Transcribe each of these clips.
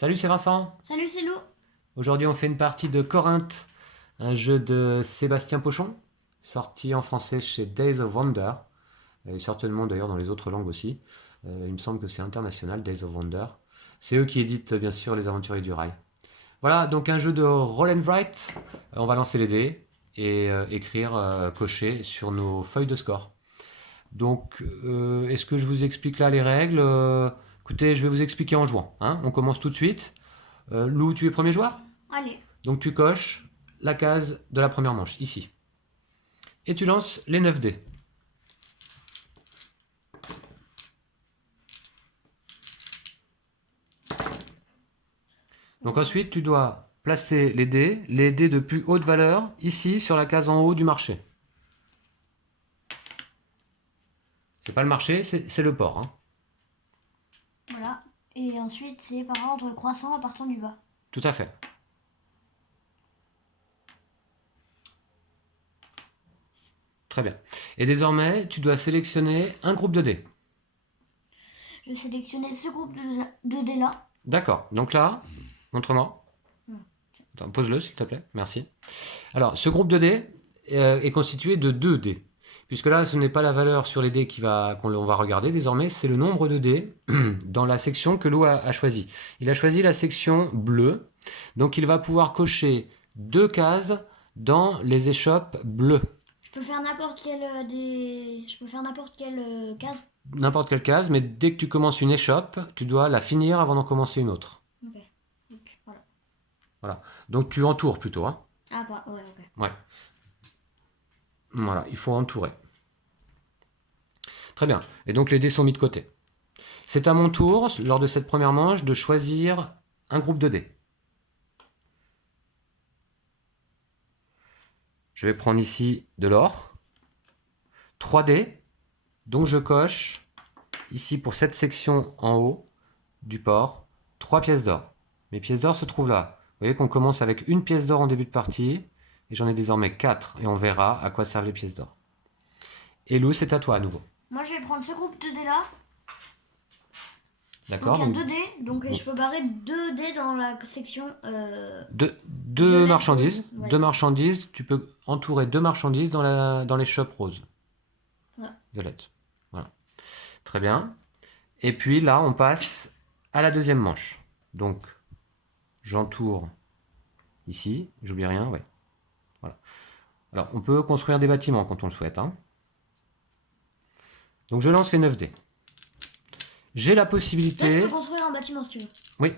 Salut, c'est Vincent. Salut, c'est Lou. Aujourd'hui, on fait une partie de Corinthe, un jeu de Sébastien Pochon, sorti en français chez Days of Wonder, et certainement d'ailleurs dans les autres langues aussi. Il me semble que c'est international, Days of Wonder. C'est eux qui éditent bien sûr Les Aventuriers du Rail. Voilà, donc un jeu de roll and write. On va lancer les dés et écrire, cocher sur nos feuilles de score. Donc, est-ce que je vous explique là les règles? Écoutez, je vais vous expliquer en jouant, hein. On commence tout de suite. Lou, tu es premier joueur? Allez, Donc tu coches la case de la première manche, ici. Et tu lances les 9 dés. Donc ensuite, tu dois placer les dés de plus haute valeur, ici, sur la case en haut du marché. C'est pas le marché, c'est le port, hein. voilà. Et ensuite, c'est par ordre croissant en partant du bas. Tout à fait. Très bien. Et désormais, tu dois sélectionner un groupe de dés. Je vais sélectionner ce groupe de dés là. D'accord. Donc là, montre-moi. Hmm. Attends, pose-le, s'il te plaît. Merci. Alors, ce groupe de dés est constitué de 2 dés. Puisque là, ce n'est pas la valeur sur les dés qu'on va regarder désormais, c'est le nombre de dés dans la section que Lou a choisie. Il a choisi la section bleue, donc il va pouvoir cocher 2 cases dans les échoppes bleues. Je peux faire n'importe quelle Je peux faire n'importe quelle case. N'importe quelle case, mais dès que tu commences une échoppe, tu dois la finir avant d'en commencer une autre. Ok. Donc, voilà. Voilà. Donc tu entoures plutôt, hein. Ah, bah, ouais, ok. Ouais. Voilà, il faut entourer. Très bien. Et donc les dés sont mis de côté. C'est à mon tour, lors de cette première manche, de choisir un groupe de dés. Je vais prendre ici de l'or. 3 dés. Donc je coche, ici pour cette section en haut du port, 3 pièces d'or. Mes pièces d'or se trouvent là. Vous voyez qu'on commence avec une pièce d'or en début de partie. Et j'en ai désormais 4. Et on verra à quoi servent les pièces d'or. Et Lou, c'est à toi à nouveau. Moi, je vais prendre ce groupe de dés là. D'accord. Donc, il y a 2 dés. Donc, je peux barrer 2 dés dans la section. Deux marchandises. Ouais. 2 marchandises. Tu peux entourer 2 marchandises dans les chopes roses. Voilà. Violette. Voilà. Très bien. Et puis là, on passe à la deuxième manche. Donc, j'entoure ici. J'oublie rien, ouais. Voilà. Alors, on peut construire des bâtiments quand on le souhaite, hein. Donc, je lance les 9 dés. J'ai la Là, possibilité... tu peux construire un bâtiment si tu veux. Oui,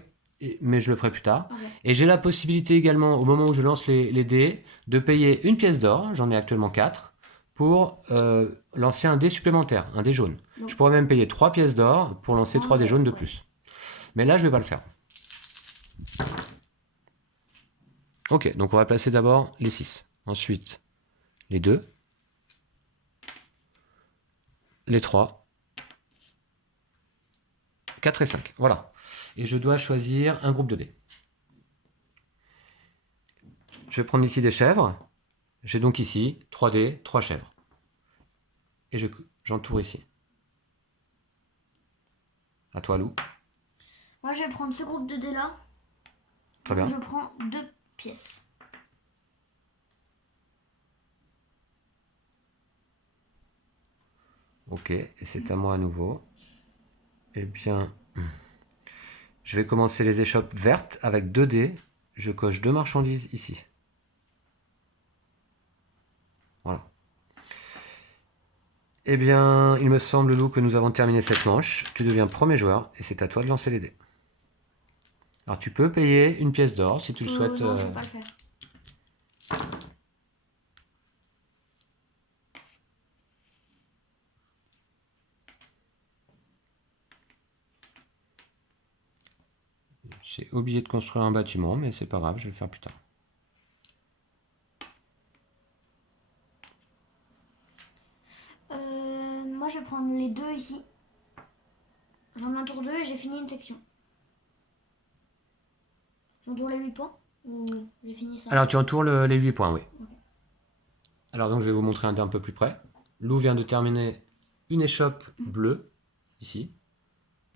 mais je le ferai plus tard. Ok. Et j'ai la possibilité également, au moment où je lance les dés, de payer une pièce d'or, j'en ai actuellement 4, pour lancer un dé supplémentaire, un dé jaune. Donc, Je pourrais même payer 3 pièces d'or pour lancer 3 dés jaunes de plus. Mais là, je ne vais pas le faire. Ok, donc on va placer d'abord les 6. Ensuite, les 2. Les 3. 4 et 5. Voilà. Et je dois choisir un groupe de dés. Je vais prendre ici des chèvres. J'ai donc ici 3 dés, 3 chèvres. Et j'entoure ici. À toi, Lou. moi, je vais prendre ce groupe de dés là. Très bien. Je prends 2 pièces. Ok, et c'est à moi à nouveau. Eh bien, je vais commencer les échoppes vertes avec 2 dés. Je coche 2 marchandises ici. Voilà. Eh bien, il me semble, Lou, que nous avons terminé cette manche. Tu deviens premier joueur et c'est à toi de lancer les dés. Alors, tu peux payer une pièce d'or si tu le souhaites. Non, je vais pas le faire. J'ai oublié de construire un bâtiment, mais c'est pas grave, je vais le faire plus tard. Moi, je vais prendre les 2 ici. J'en entoure 2 et j'ai fini une section. J'entoure les 8 points ou j'ai fini ça? Alors, tu entoures les 8 points, oui. Ok. Alors, donc, je vais vous montrer un peu plus près. Lou vient de terminer une échoppe bleue, ici.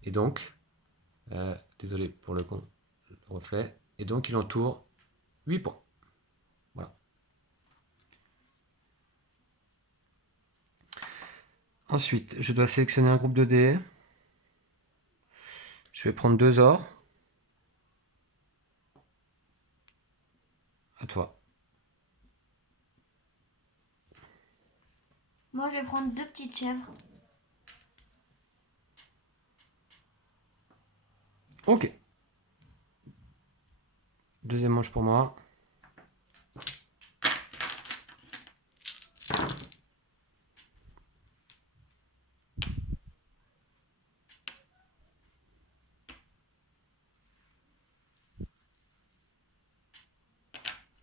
Et donc, désolé pour le con. reflet. Et donc il entoure 8 points. Voilà. Ensuite, je dois sélectionner un groupe de dés. Je vais prendre 2 ors. À toi. Moi, je vais prendre 2 petites chèvres. Ok. Deuxième manche pour moi.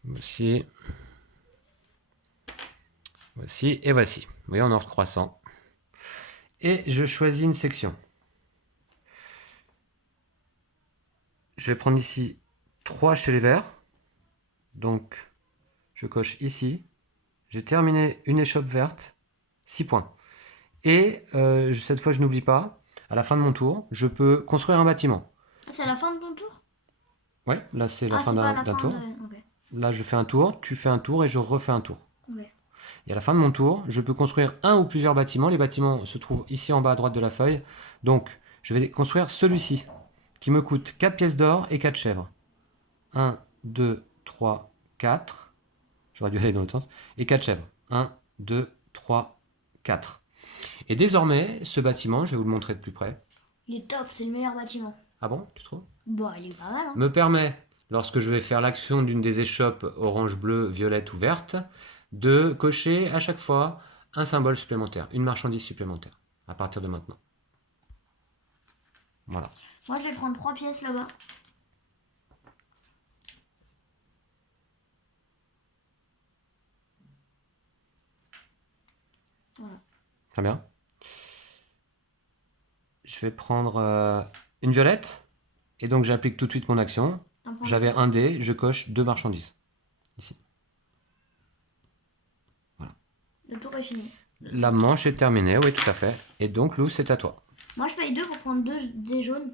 Voici. Voici et voici. Vous voyez, en ordre croissant. Et je choisis une section. Je vais prendre ici 3 chez les verts. Donc, je coche ici. J'ai terminé une échoppe verte. 6 points. Et cette fois, je n'oublie pas, à la fin de mon tour, je peux construire un bâtiment. C'est à la fin de ton tour? Ouais, là, c'est la Ah, fin c'est pas à d'un la fin tour. de... Ok. Là, je fais un tour, tu fais un tour et je refais un tour. Ok. Et à la fin de mon tour, je peux construire un ou plusieurs bâtiments. Les bâtiments se trouvent ici en bas à droite de la feuille. Donc, je vais construire celui-ci, qui me coûte 4 pièces d'or et 4 chèvres. 1, 2, 3, 4. J'aurais dû aller dans l'autre sens. Et 4 chèvres. 1, 2, 3, 4. Et désormais, ce bâtiment, je vais vous le montrer de plus près. Il est top, c'est le meilleur bâtiment. Ah bon, tu trouves? Bon, il est pas mal, hein. Me permet, lorsque je vais faire l'action d'une des échoppes orange, bleu, violette ou verte, de cocher à chaque fois un symbole supplémentaire, une marchandise supplémentaire, à partir de maintenant. Voilà. Moi, je vais prendre 3 pièces là-bas. Voilà. Très bien. Je vais prendre une violette, et donc j'applique tout de suite mon action. Un point. J'avais un dé, je coche 2 marchandises. Ici. Le tour est fini. La manche est terminée, oui, tout à fait. Et donc, Lou, c'est à toi. Moi, je paye 2 pour prendre 2 dés jaunes.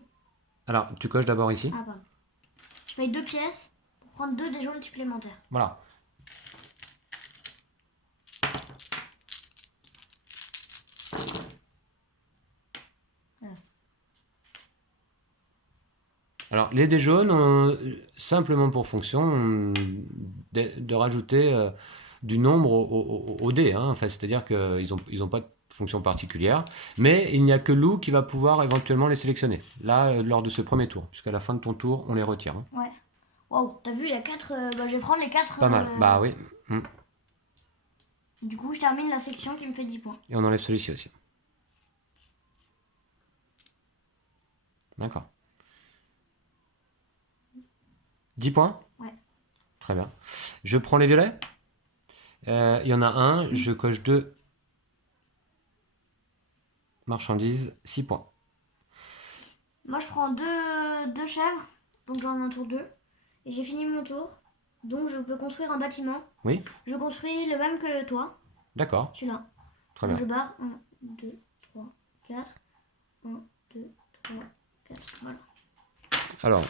Alors, tu coches d'abord ici. Ah, pardon. Je paye 2 pièces pour prendre 2 dés jaunes supplémentaires. Voilà. Alors, les dés jaunes ont simplement pour fonction de rajouter du nombre au dé. Hein. Enfin, c'est-à-dire qu'ils ont pas de fonction particulière. Mais il n'y a que Lou qui va pouvoir éventuellement les sélectionner. Là, lors de ce premier tour. Puisqu'à la fin de ton tour, on les retire. Hein. Ouais. Wow, t'as vu, il y a 4... bah, je vais prendre les 4... Pas mal. Bah oui. Du coup, je termine la section qui me fait 10 points. Et on enlève celui-ci aussi. D'accord. 10 points? Ouais. Très bien. Je prends les violets. Il y en a un, je coche 2 marchandises, 6 points. Moi, je prends 2 chèvres. Donc, j'en ai un tour 2. Et j'ai fini mon tour. Donc, je peux construire un bâtiment. Oui, Je construis le même que toi. d'accord, Celui-là. très Donc, bien. je barre 1, 2, 3, 4. 1, 2, 3, 4. Voilà. Alors,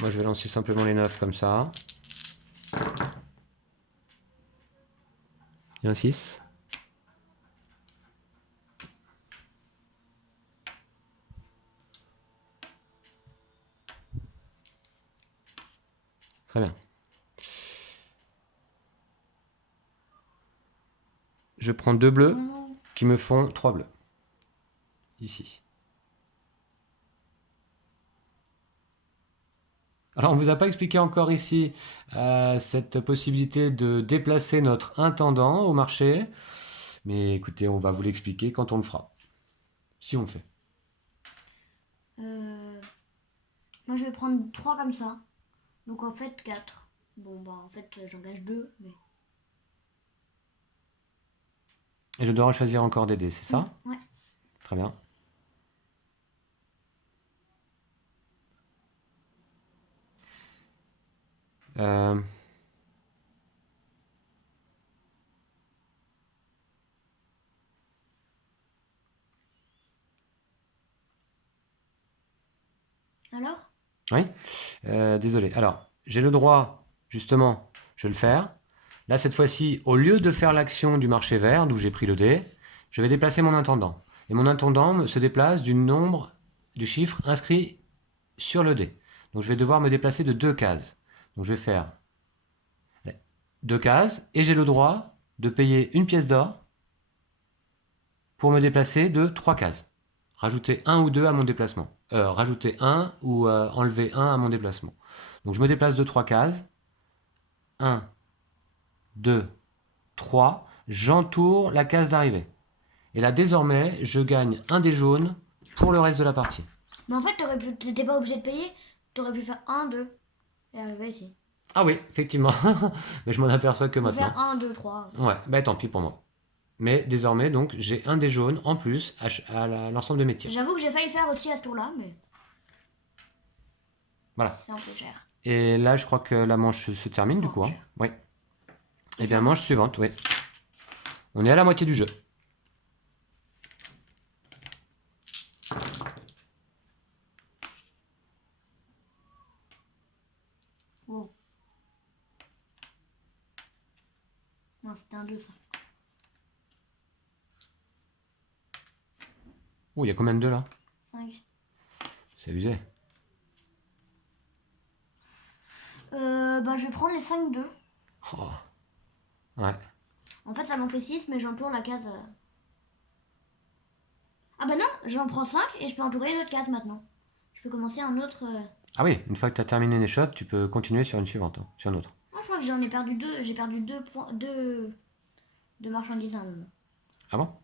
moi je vais lancer simplement les 9 comme ça. Il y a un 6. Très bien. Je prends 2 bleus Non. qui me font 3 bleus. Ici. Alors, on ne vous a pas expliqué encore ici cette possibilité de déplacer notre intendant au marché. Mais écoutez, on va vous l'expliquer quand on le fera. Si on le fait. Moi, je vais prendre 3 comme ça. Donc, en fait, 4. Bon, bah, en fait, j'en gâche 2. Mais... Et je dois choisir encore des dés, c'est ça? Ouais. Très bien. Euh, Alors? Oui, désolé. Alors, j'ai le droit, justement, je vais le faire. Là, cette fois-ci, au lieu de faire l'action du marché vert, d'où j'ai pris le dé, je vais déplacer mon intendant. Et mon intendant se déplace du nombre du chiffre inscrit sur le dé. Donc, je vais devoir me déplacer de 2 cases. Donc, je vais faire 2 cases et j'ai le droit de payer une pièce d'or pour me déplacer de 3 cases. Rajouter 1 ou 2 à mon déplacement. Rajouter 1 ou enlever 1 à mon déplacement. Donc je me déplace de 3 cases. 1, 2, 3. J'entoure la case d'arrivée. Et là, désormais, je gagne un dé jaune pour le reste de la partie. Mais en fait, t'étais pas obligé de payer. T'aurais pu faire 1, 2 et arriver ici. Ah oui, effectivement. Mais je m'en aperçois que Faut maintenant. faire 1, 2, 3. Ouais, bah tant pis pour moi. Mais désormais, donc, j'ai un dé jaune en plus à l'ensemble de mes tirs. J'avoue que j'ai failli le faire aussi à ce tour-là, mais Voilà. c'est un peu cher. Et là, je crois que la manche se termine du Oh, coup. Hein. cher. Oui. Et Et bien, ça manche marche. suivante, oui. On est à la moitié du jeu. Wow. Non, c'était un 2, ça. Ouh, il y a combien de deux là? 5. C'est usé. Bah, je vais prendre les 5, 2. Oh. Ouais. En fait, ça m'en fait 6, mais j'entoure la case. Ah bah non, j'en prends 5 et je peux entourer une autre case maintenant. Je peux commencer un autre. Ah oui, une fois que tu as terminé une échoppe, tu peux continuer sur une suivante, hein, sur une autre. Oh, je crois que j'en ai perdu 2. J'ai perdu 2 points. 2 de marchandises à un moment. Ah bon?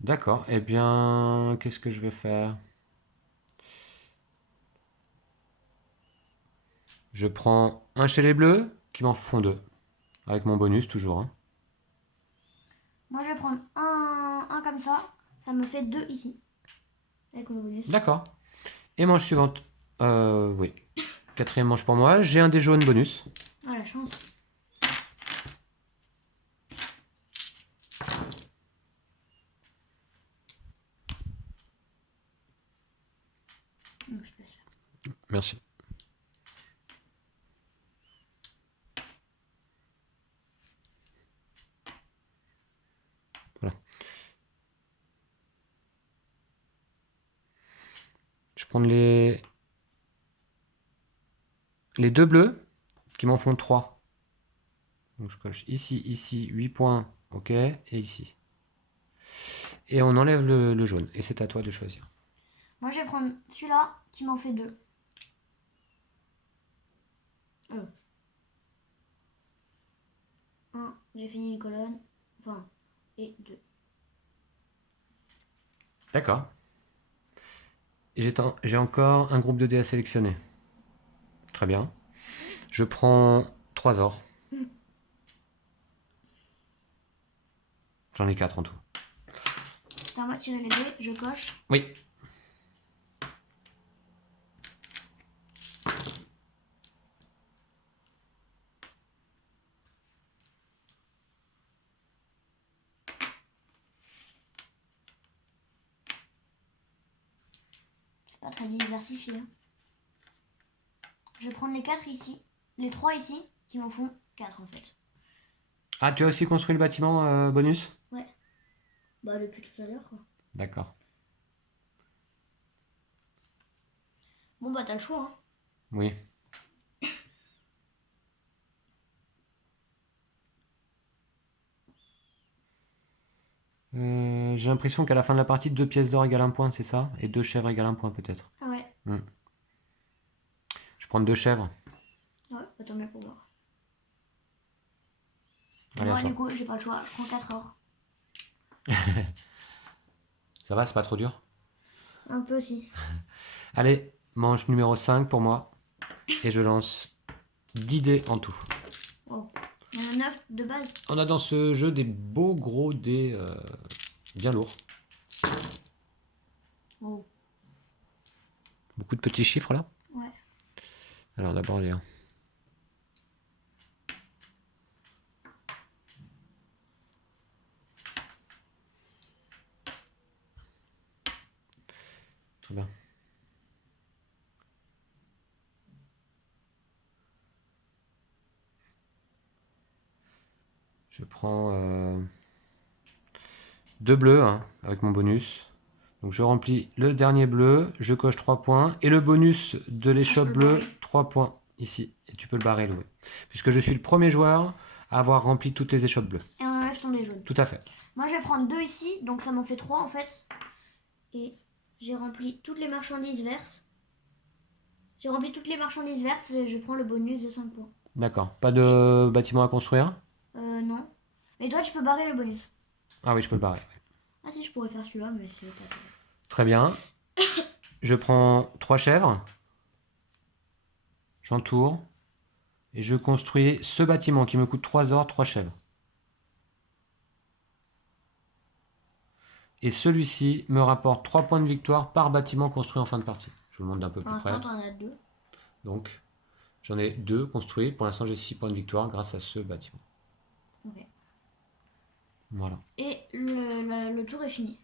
D'accord. Eh bien, qu'est-ce que je vais faire? Je prends un chez les bleus, qui m'en font deux. Avec mon bonus, toujours. Hein. Moi, je vais prendre un comme ça. Ça me fait 2 ici. Avec mon bonus. D'accord. Et manche suivante. Oui. Quatrième manche pour moi. J'ai un dé jaune bonus. Ah, la chance. Je te laisse. Merci. Voilà. Je prends les deux bleus qui m'en font 3. Donc je coche ici, ici, 8 points. Ok. Et ici. Et on enlève le jaune. Et c'est à toi de choisir. Moi, je vais prendre celui-là qui m'en fait 2. 1, j'ai fini une colonne. Enfin, et 2. D'accord. Et j'ai encore un groupe de dés à sélectionner. Très bien. Je prends 3 ors. J'en ai 4 en tout. C'est à moi de tirer les dés, je coche. Oui. C'est pas très diversifié. Hein. Je vais prendre les 4 ici. Les 3 ici, qui m'en font 4 en fait. Ah, tu as aussi construit le bâtiment bonus? Ouais. Bah, depuis tout à l'heure quoi. D'accord. Bon, bah, t'as le choix. Hein. Oui. J'ai l'impression qu'à la fin de la partie, 2 pièces d'or égale 1 point, c'est ça? Et 2 chèvres égale 1 point peut-être. Ah ouais. Je vais prendre 2 chèvres. Ouais, bah, tant mieux pour moi. Allez, à Moi, toi. du coup, j'ai pas le choix. Je prends 4 or. Ça va, c'est pas trop dur? Un peu aussi. Allez, manche numéro 5 pour moi. Et je lance 10 dés en tout. Wow. Il y en a 9 de base. On a dans ce jeu des beaux gros dés bien lourds. Wow. Beaucoup de petits chiffres là. Ouais. Alors d'abord les 1. Très bien. Je prends 2 bleus hein, avec mon bonus. Donc je remplis le dernier bleu, je coche 3 points. Et le bonus de l'échoppe bleue, 3 points ici. Et tu peux le barrer, Louis. Puisque je suis le premier joueur à avoir rempli toutes les échoppes bleues. Et on enlève ton dé jaune. Tout à fait. Moi je vais prendre 2 ici, donc ça m'en fait 3 en fait. Et j'ai rempli toutes les marchandises vertes. J'ai rempli toutes les marchandises vertes, je prends le bonus de 5 points. D'accord. Pas de bâtiment à construire? Non. Mais toi tu peux barrer le bonus. Ah oui, je peux le barrer. Ah si, je pourrais faire celui-là, mais c'est pas grave. Très bien. Je prends 3 chèvres. J'entoure. Et je construis ce bâtiment qui me coûte 3 or, 3 chèvres. Et celui-ci me rapporte 3 points de victoire par bâtiment construit en fin de partie. Je vous le montre d'un peu Pour plus près. l'instant, t'en as 2. Donc, j'en ai 2 construits. Pour l'instant, j'ai 6 points de victoire grâce à ce bâtiment. Ok. Voilà. Et le tour est fini.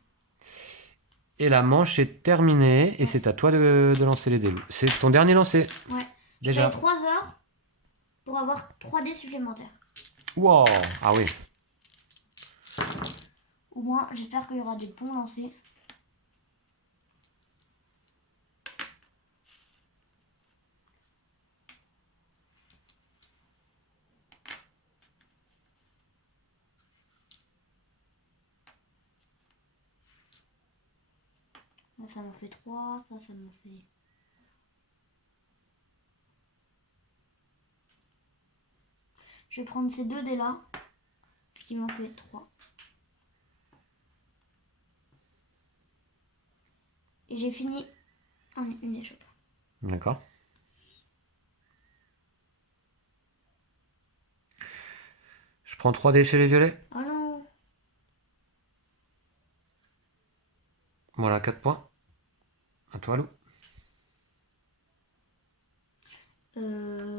Et la manche est terminée. Et c'est à toi de lancer les dés. C'est ton dernier lancer. Ouais. Déjà. J'ai 3 heures pour avoir 3 dés supplémentaires. Wow. Ah oui. Au moins, j'espère qu'il y aura des bons lancers. Là, ça m'en fait 3, ça m'en fait... Je vais prendre ces 2 dés là, ce qui m'en fait 3. Et j'ai fini en une échoppe. D'accord. Je prends 3 dés chez les violets. Oh non. Voilà, 4 points. À toi, Lou.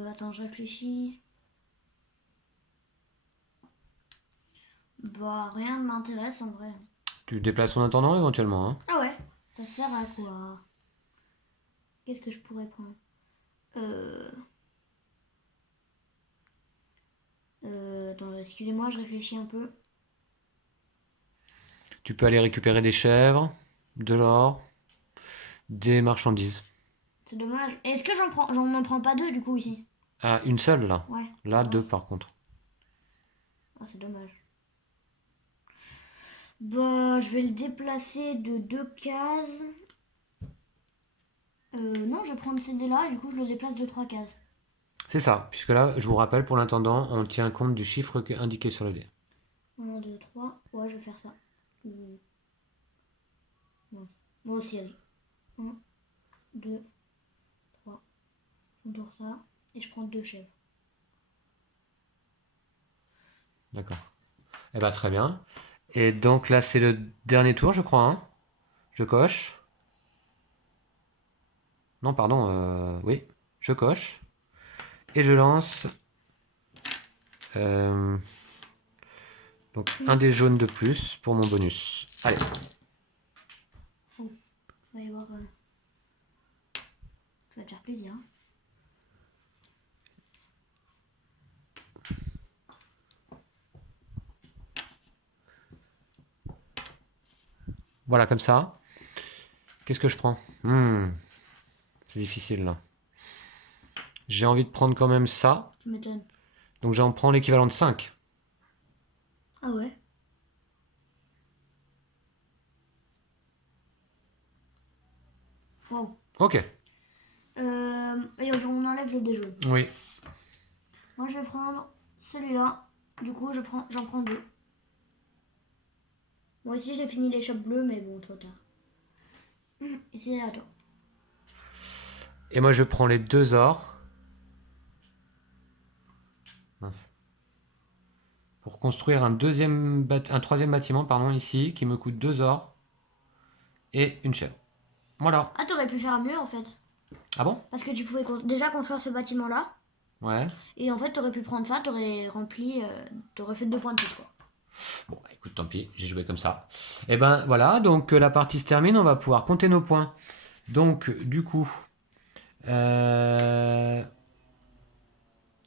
Attends, je réfléchis. Bah, rien ne m'intéresse en vrai. Tu déplaces ton intendant éventuellement. Hein. Ah ouais. Ça sert à quoi? Qu'est-ce que je pourrais prendre? Attends, excusez-moi, je réfléchis un peu. Tu peux aller récupérer des chèvres, de l'or, des marchandises. C'est dommage. Est-ce que j'en prends pas 2 du coup ici? Ah, une seule là. Ouais. Là, Ouais. 2 par contre. Ah, c'est dommage. Bah, je vais le déplacer de 2 cases. Non, je vais prendre ces dés là et du coup je le déplace de 3 cases. C'est ça, puisque là, je vous rappelle, pour l'intendant, on tient compte du chiffre indiqué sur le dé. 1, 2, 3. Ouais, je vais faire ça. Non. Moi aussi, allez. 1, 2, 3. Je tourne ça. Et je prends 2 chèvres. D'accord. Eh ben, très bien. Et donc là, c'est le dernier tour, je crois. Hein. Je coche. Non, pardon. Oui, je coche. Et je lance. Donc, un des jaunes de plus pour mon bonus. Allez. Oh. On va y voir. Ça va te faire plaisir. Hein. Voilà, comme ça. Qu'est-ce que je prends? C'est difficile là. J'ai envie de prendre quand même ça. Tu m'étonnes. Donc j'en prends l'équivalent de 5. Ah ouais. Wow. Ok. Et on enlève le dé jaune. Oui. Moi je vais prendre celui-là. Du coup j'en prends 2. Moi aussi j'ai fini l'échoppe bleue mais bon trop tard. Et c'est à toi. Et moi je prends les 2 ors. Mince. Pour construire un troisième bâtiment, pardon, ici, qui me coûte 2 ors et une chèvre. Voilà. Ah t'aurais pu faire mieux en fait. Ah bon? Parce que tu pouvais déjà construire ce bâtiment là. Ouais. Et en fait t'aurais pu prendre ça, t'aurais rempli, t'aurais fait 2 points de plus quoi. Bon, bah, écoute, tant pis, j'ai joué comme ça. Et ben voilà, donc la partie se termine, on va pouvoir compter nos points. Donc, du coup,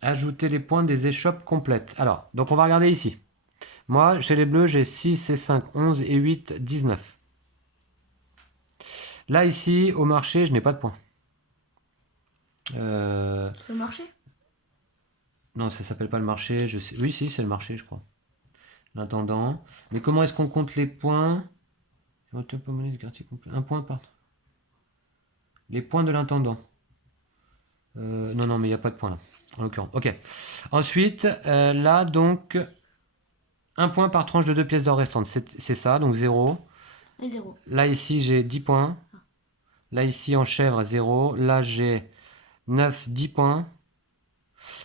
ajouter les points des échoppes complètes. Alors, donc on va regarder ici. Moi, chez les bleus, j'ai 6 et 5, 11 et 8, 19. Là, ici, au marché, je n'ai pas de points. Le marché? Non, ça s'appelle pas le marché. Je sais... Oui, si, c'est le marché, je crois. L'intendant. Mais comment est-ce qu'on compte les points? Un point par... Les points de l'intendant. Non, non, mais il n'y a pas de points là, en l'occurrence. Ok. Ensuite, là, donc, un point par tranche de 2 pièces d'or restantes. C'est ça, donc 0. Et 0. Là, ici, j'ai 10 points. Là, ici, en chèvre, 0. Là, j'ai 9, 10 points.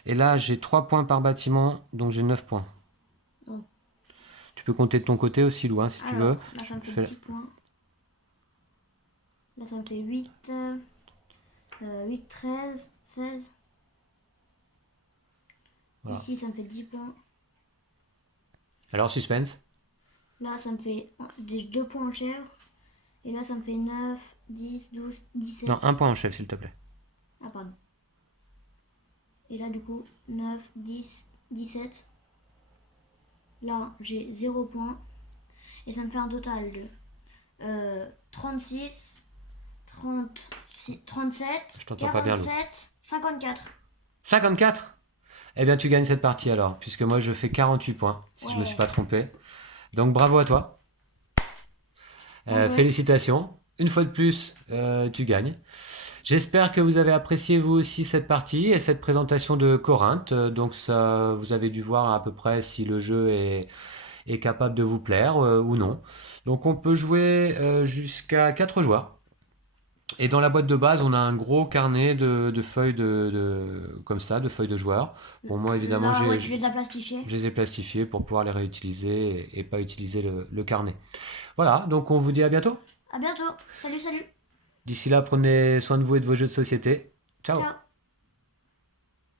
Et là, j'ai 3 points par bâtiment, donc j'ai 9 points. Oh. Tu peux compter de ton côté aussi, Lou, hein, si tu veux. Là, ça me fait 10 points. Là, ça me fait 8, 8, 13, 16. Voilà. Ici, ça me fait 10 points. Alors, suspense. Là, ça me fait 2 points en chèvre. Et là, ça me fait 9, 10, 12, 17. Non, 1 point en chèvre, s'il te plaît. Ah, pardon. Et là, du coup, 9, 10, 17. Là, j'ai 0 point. Et ça me fait un total de 36, 30, 37, je t'entends 47, pas bien, Lou. 54. 54? Eh bien, tu gagnes cette partie alors, puisque moi, je fais 48 points, si je me suis pas trompé. Donc, bravo à toi. Félicitations. Une fois de plus, tu gagnes. J'espère que vous avez apprécié vous aussi cette partie et cette présentation de Corinthe. Donc ça, vous avez dû voir à peu près si le jeu est capable de vous plaire ou non. Donc on peut jouer jusqu'à 4 joueurs. Et dans la boîte de base, on a un gros carnet de feuilles comme ça, de feuilles de joueurs. Bon, moi évidemment, je les ai plastifiées. Je les ai plastifiées pour pouvoir les réutiliser et pas utiliser le carnet. Voilà, donc on vous dit à bientôt. À bientôt. Salut, salut. D'ici là, prenez soin de vous et de vos jeux de société. Ciao. Ciao.